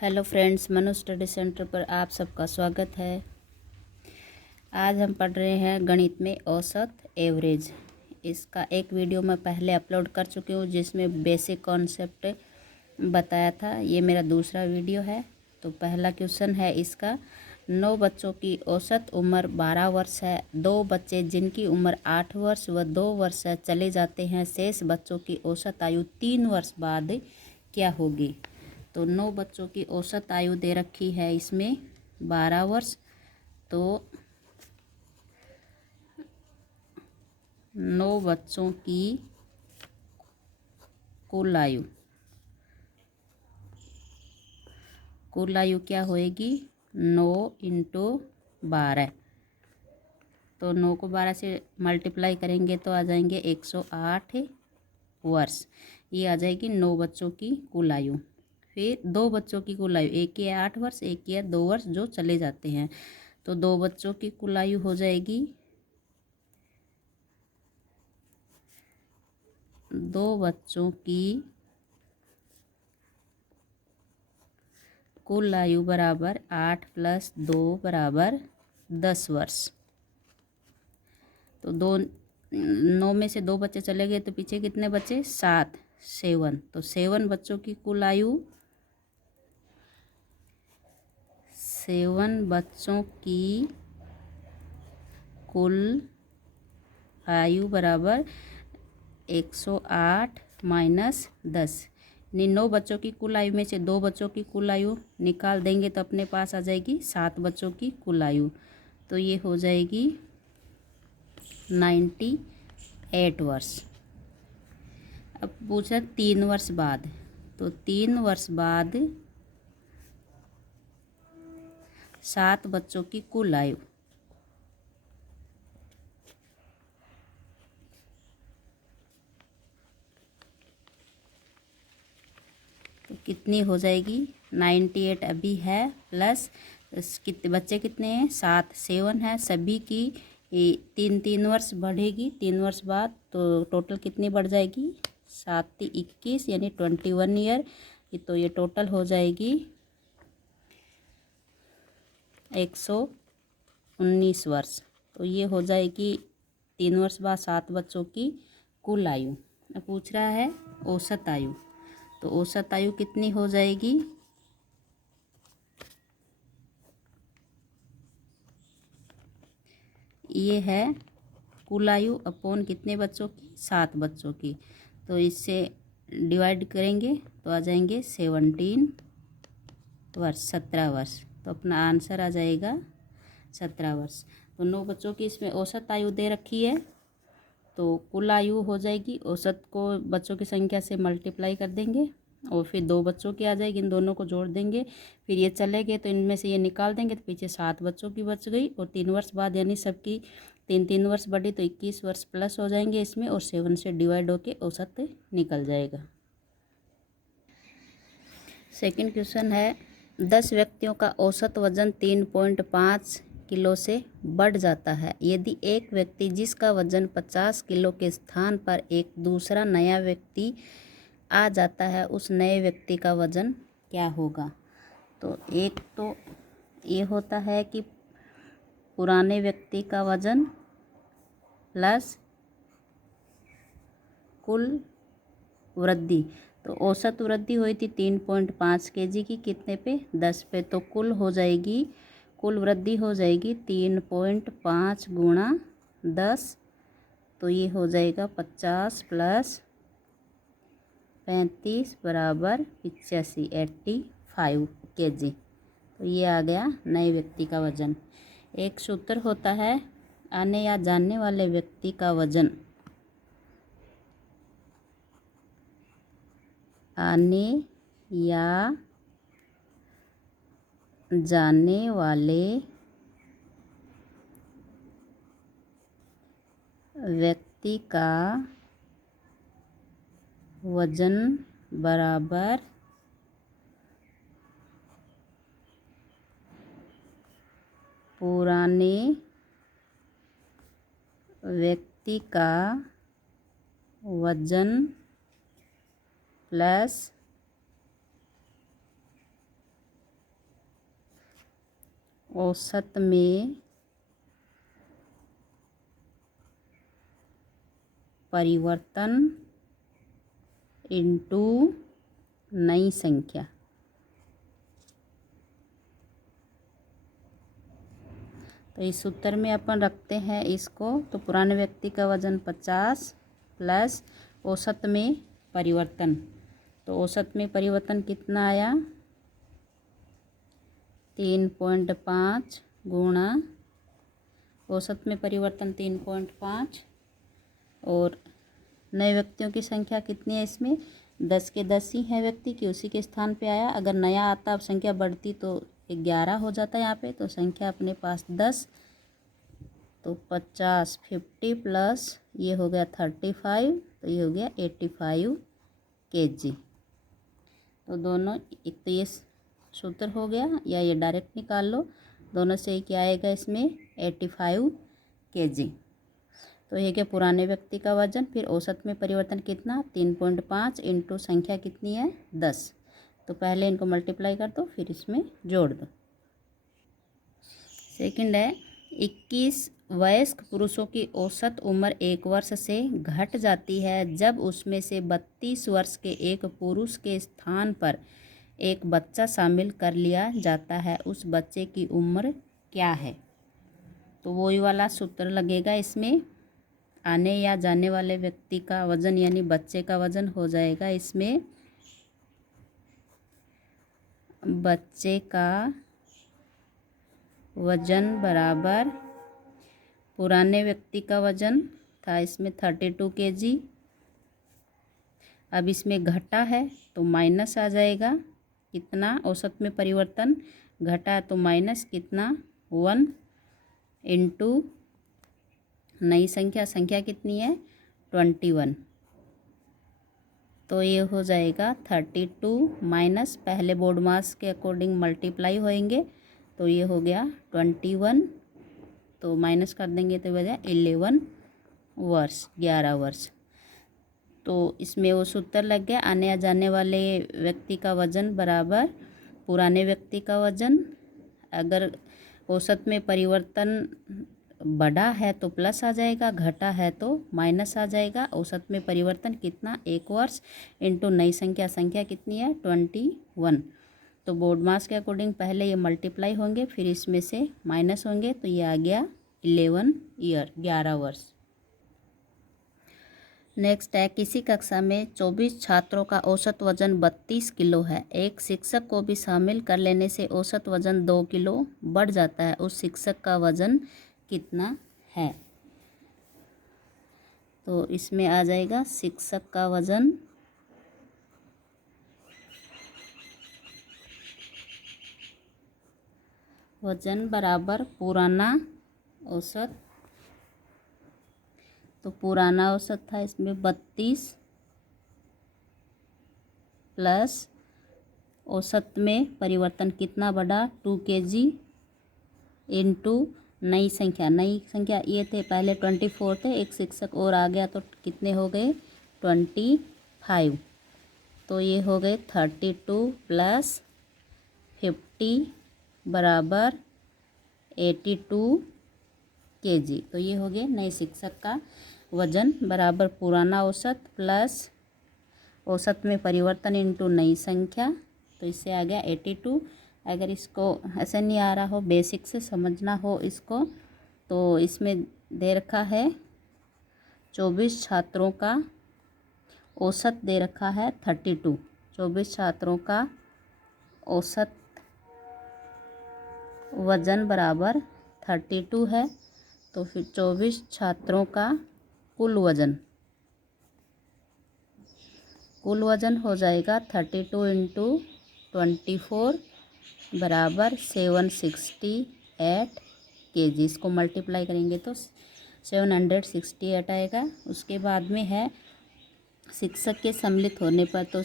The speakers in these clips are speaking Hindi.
Hello friends, Manu study centre पर आप सबका स्वागत है। आज हम पढ़ रहे हैं गणित में औसत एवरेज। इसका एक वीडियो मैं पहले अपलोड कर चुकी हूँ जिसमें बेसिक कॉन्सेप्ट बताया था। ये मेरा दूसरा वीडियो है। तो पहला क्वेश्चन है इसका, 9 बच्चों की औसत उम्र 12 वर्ष है। 2 बच्चे जिनकी उम्र 8 वर्ष व 2 वर्ष है चले जाते हैं। शेष बच्चों की औसत आयु 3 वर्ष बाद क्या होगी? तो 9 बच्चों की औसत आयु दे रखी है इसमें 12 वर्ष। तो 9 बच्चों की कुल आयु क्या होएगी? 9 इंटू 12। तो 9 को 12 से मल्टीप्लाई करेंगे तो आ जाएंगे 108 वर्ष। ये आ जाएगी 9 बच्चों की कुल आयु। फिर 2 बच्चों की कुल आयु, एक की है 8 वर्ष, एक की है 2 वर्ष जो चले जाते हैं। तो 2 बच्चों की कुल आयु हो जाएगी 2 बच्चों की कुल आयु बराबर 8 + 2 बराबर 10 वर्ष। तो 9 में से 2 बच्चे चले गए तो पीछे कितने बचे? 7, 7। तो 7 बच्चों की कुल आयु, 7 बच्चों की कुल आयु बराबर 108 माइनस 10। 9 बच्चों की कुल आयु में से 2 बच्चों की कुल आयु निकाल देंगे तो अपने पास आ जाएगी 7 बच्चों की कुल आयु। तो ये हो जाएगी 98 वर्ष। अब पूछा 3 वर्ष बाद। तो 3 वर्ष बाद 7 बच्चों की कुल आयु, तो कितनी हो जाएगी? 98 अभी है, प्लस कितने बच्चे कितने हैं? 7, 7 है। सभी की 3 वर्ष बढ़ेगी 3 वर्ष बाद। तो टोटल कितनी बढ़ जाएगी? 7 × 21 यानी 21 ईयर। तो ये टोटल हो जाएगी 119 वर्ष। तो ये हो जाएगी 3 वर्ष बाद 7 बच्चों की कुल आयु। अब पूछ रहा है औसत आयु। तो औसत आयु कितनी हो जाएगी? ये है कुल आयु अपॉन कितने बच्चों की? 7 बच्चों की। तो इससे डिवाइड करेंगे तो आ जाएंगे 17 वर्ष, 17 वर्ष। तो अपना आंसर आ जाएगा 17 वर्ष। तो 9 बच्चों की इसमें औसत आयु दे रखी है। तो कुल आयु हो जाएगी, औसत को बच्चों की संख्या से मल्टीप्लाई कर देंगे और फिर 2 बच्चों की आ जाएगी, इन दोनों को जोड़ देंगे। फिर ये चले गए तो इनमें से ये निकाल देंगे तो पीछे 7 बच्चों की बच गई। और 3 वर्ष बाद यानी सबकी 3 वर्ष बढ़ी तो 21 वर्ष प्लस हो जाएंगे इसमें, और 7 से डिवाइड होके औसत निकल जाएगा। सेकंड क्वेश्चन है, 10 व्यक्तियों का औसत वजन 3.5 किलो से बढ़ जाता है। यदि एक व्यक्ति जिसका वजन 50 किलो के स्थान पर एक दूसरा नया व्यक्ति आ जाता है, उस नए व्यक्ति का वजन क्या होगा? तो एक तो ये होता है कि पुराने व्यक्ति का वजन प्लस कुल वृद्धि। तो औसत वृद्धि हुई थी 3.5 kg की, कितने पे? 10 पे। तो कुल हो जाएगी, कुल वृद्धि हो जाएगी 3.5 × 10। तो ये हो जाएगा 50 + 35 बराबर 85, 85 kg। तो ये आ गया नए व्यक्ति का वजन। एक सूत्र होता है, आने या जाने वाले व्यक्ति का वजन आने या जाने वाले व्यक्ति का वजन बराबर पुराने व्यक्ति का वजन प्लस औसत में परिवर्तन इनटू नई संख्या। तो इस सूत्र में अपन रखते हैं इसको। तो पुराने व्यक्ति का वजन 50 प्लस औसत में परिवर्तन। तो औसत में परिवर्तन कितना आया, 3.5 गुणा औसत में परिवर्तन 3.5, और नए व्यक्तियों की संख्या कितनी है इसमें, 10 के 10 ही है व्यक्ति की, उसी के स्थान पे आया। अगर नया आता अब संख्या बढ़ती तो 11 हो जाता है यहाँ पे। तो संख्या अपने पास 10, तो 50 प्लस ये हो गया 35, तो ये हो गया 85 kg। तो दोनों, एक तो ये सूत्र हो गया, या ये डायरेक्ट निकाल लो, दोनों से क्या आएगा इसमें 85 kg। तो ये क्या, पुराने व्यक्ति का वजन, फिर औसत में परिवर्तन कितना 3.5 इंटू संख्या कितनी है 10। तो पहले इनको मल्टीप्लाई कर दो, फिर इसमें जोड़ दो। सेकंड है, 21 वयस्क पुरुषों की औसत उम्र 1 वर्ष से घट जाती है जब उसमें से 32 वर्ष के एक पुरुष के स्थान पर एक बच्चा शामिल कर लिया जाता है। उस बच्चे की उम्र क्या है। तो वही वाला सूत्र लगेगा इसमें। आने या जाने वाले व्यक्ति का वजन यानी बच्चे का वजन हो जाएगा इसमें, बच्चे का वजन बराबर पुराने व्यक्ति का वजन था इसमें 32 kg। अब इसमें घटा है तो माइनस आ जाएगा कितना, औसत में परिवर्तन घटा तो माइनस कितना 1 इंटू नई संख्या, संख्या कितनी है 21। तो ये हो जाएगा 32 माइनस, पहले बोर्ड मास के अकॉर्डिंग मल्टीप्लाई होएंगे, तो ये हो गया 21, तो माइनस कर देंगे तो बजाय 11 वर्ष, 11 वर्ष। तो इसमें वो सूत्र लग गया, आने या जाने वाले व्यक्ति का वजन बराबर पुराने व्यक्ति का वजन। अगर औसत में परिवर्तन बढ़ा है तो प्लस आ जाएगा, घटा है तो माइनस आ जाएगा। औसत में परिवर्तन कितना 1 वर्ष इंटू नई संख्या, संख्या कितनी है 21। तो बोर्ड मास के अकॉर्डिंग पहले ये मल्टीप्लाई होंगे, फिर इसमें से माइनस होंगे, तो ये आ गया 11 ईयर, 11 वर्ष। नेक्स्ट है, किसी कक्षा में 24 छात्रों का औसत वजन 32 किलो है। एक शिक्षक को भी शामिल कर लेने से औसत वजन 2 किलो बढ़ जाता है। उस शिक्षक का वजन कितना है। तो इसमें आ जाएगा शिक्षक का वजन बराबर पुराना औसत। तो पुराना औसत था इसमें 32 प्लस औसत में परिवर्तन कितना बढ़ा 2 kg इंटू नई संख्या ये थे पहले 24 थे, एक शिक्षक और आ गया तो कितने हो गए 25। तो ये हो गए 32 प्लस 50 बराबर 82 kg। तो ये हो गए नए शिक्षक का वजन बराबर पुराना औसत प्लस औसत में परिवर्तन इंटू नई संख्या। तो इससे आ गया 82। अगर इसको ऐसे नहीं आ रहा हो, बेसिक से समझना हो इसको, तो इसमें दे रखा है 24 छात्रों का औसत दे रखा है 32। 24 छात्रों का औसत वजन बराबर 32 है। तो फिर 24 छात्रों का कुल वजन हो जाएगा 32 इंटू 24 बराबर 768 kg। इसको मल्टीप्लाई करेंगे तो 768 आएगा। उसके बाद में है शिक्षक के सम्मिलित होने पर, तो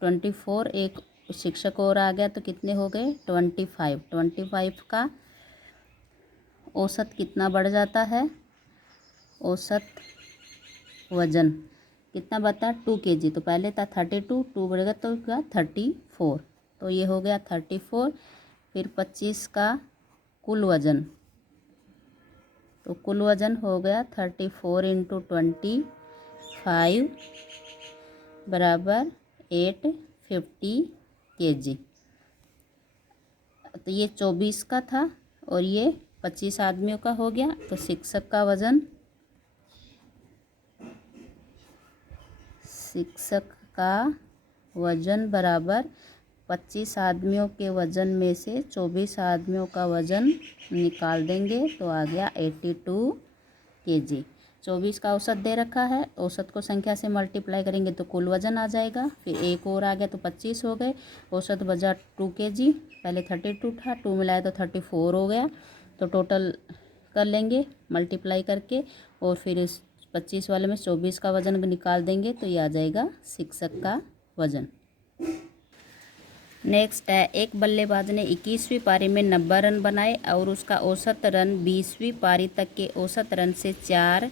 24 एक शिक्षक और आ गया तो कितने हो गए 25 का औसत कितना बढ़ जाता है, औसत वजन कितना बता 2 kg। तो पहले था 32, 2 बढ़ेगा तो क्या 34। तो ये हो गया 34। फिर 25 का कुल वज़न, तो कुल वज़न हो गया 34 × 25 बराबर 850 kg। तो ये 24 का था और ये 25 आदमियों का हो गया। तो शिक्षक का वज़न बराबर 25 आदमियों के वज़न में से 24 आदमियों का वज़न निकाल देंगे तो आ गया 82 kg। 24 का औसत दे रखा है, औसत को संख्या से मल्टीप्लाई करेंगे तो कुल वज़न आ जाएगा। फिर एक और आ गया तो 25 हो गए, औसत बचा 2 kg, पहले 32 था, 2 मिलाया तो 34 हो गया। तो टोटल कर लेंगे मल्टीप्लाई करके और फिर इस 25 वाले में 24 का वज़न निकाल देंगे तो ये आ जाएगा शिक्षक का वज़न। नेक्स्ट है, एक बल्लेबाज ने 21वीं पारी में 90 रन बनाए और उसका औसत रन 20वीं पारी तक के औसत रन से 4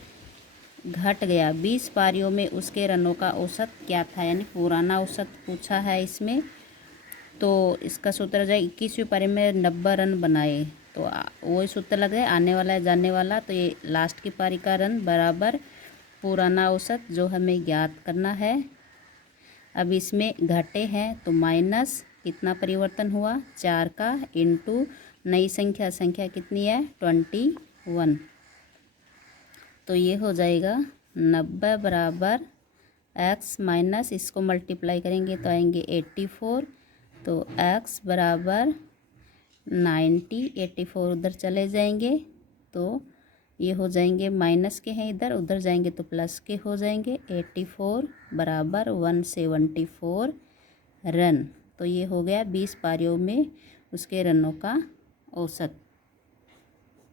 घट गया। 20 पारियों में उसके रनों का औसत क्या था, यानी पुराना औसत पूछा है इसमें। तो इसका सूत्र हो जाए 21वीं पारी में 90 रन बनाए, तो वही सूत्र लग जाए आने वाला है जाने वाला। तो ये लास्ट की पारी का रन बराबर पुराना औसत जो हमें ज्ञात करना है। अब इसमें घटे हैं तो माइनस कितना परिवर्तन हुआ 4 का इंटू नई संख्या कितनी है 21। तो ये हो जाएगा 90 बराबर x माइनस इसको मल्टीप्लाई करेंगे तो आएंगे 84। तो x बराबर 90, 84 उधर चले जाएंगे तो ये हो जाएंगे माइनस के हैं इधर, उधर जाएंगे तो प्लस के हो जाएंगे। 84 बराबर 174 रन। तो ये हो गया 20 पारियों में उसके रनों का औसत।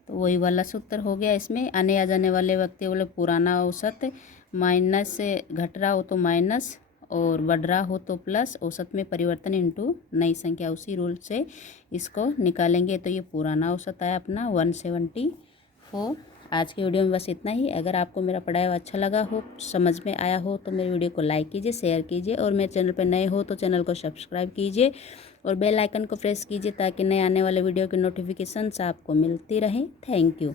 तो वही वाला सूत्र हो गया इसमें। आने आ जाने वाले वक्त बोले पुराना औसत, माइनस से घट रहा हो तो माइनस और बढ़ रहा हो तो प्लस, औसत में परिवर्तन इनटू नई संख्या, उसी रूल से इसको निकालेंगे। तो ये पुराना औसत आया अपना 174। आज की वीडियो में बस इतना ही। अगर आपको मेरा पढ़ाया हुआ अच्छा लगा हो, समझ में आया हो तो मेरे वीडियो को लाइक कीजिए, शेयर कीजिए और मेरे चैनल पर नए हो तो चैनल को सब्सक्राइब कीजिए और बेल आइकन को प्रेस कीजिए ताकि नए आने वाले वीडियो की नोटिफिकेशंस आपको मिलती रहें। Thank you.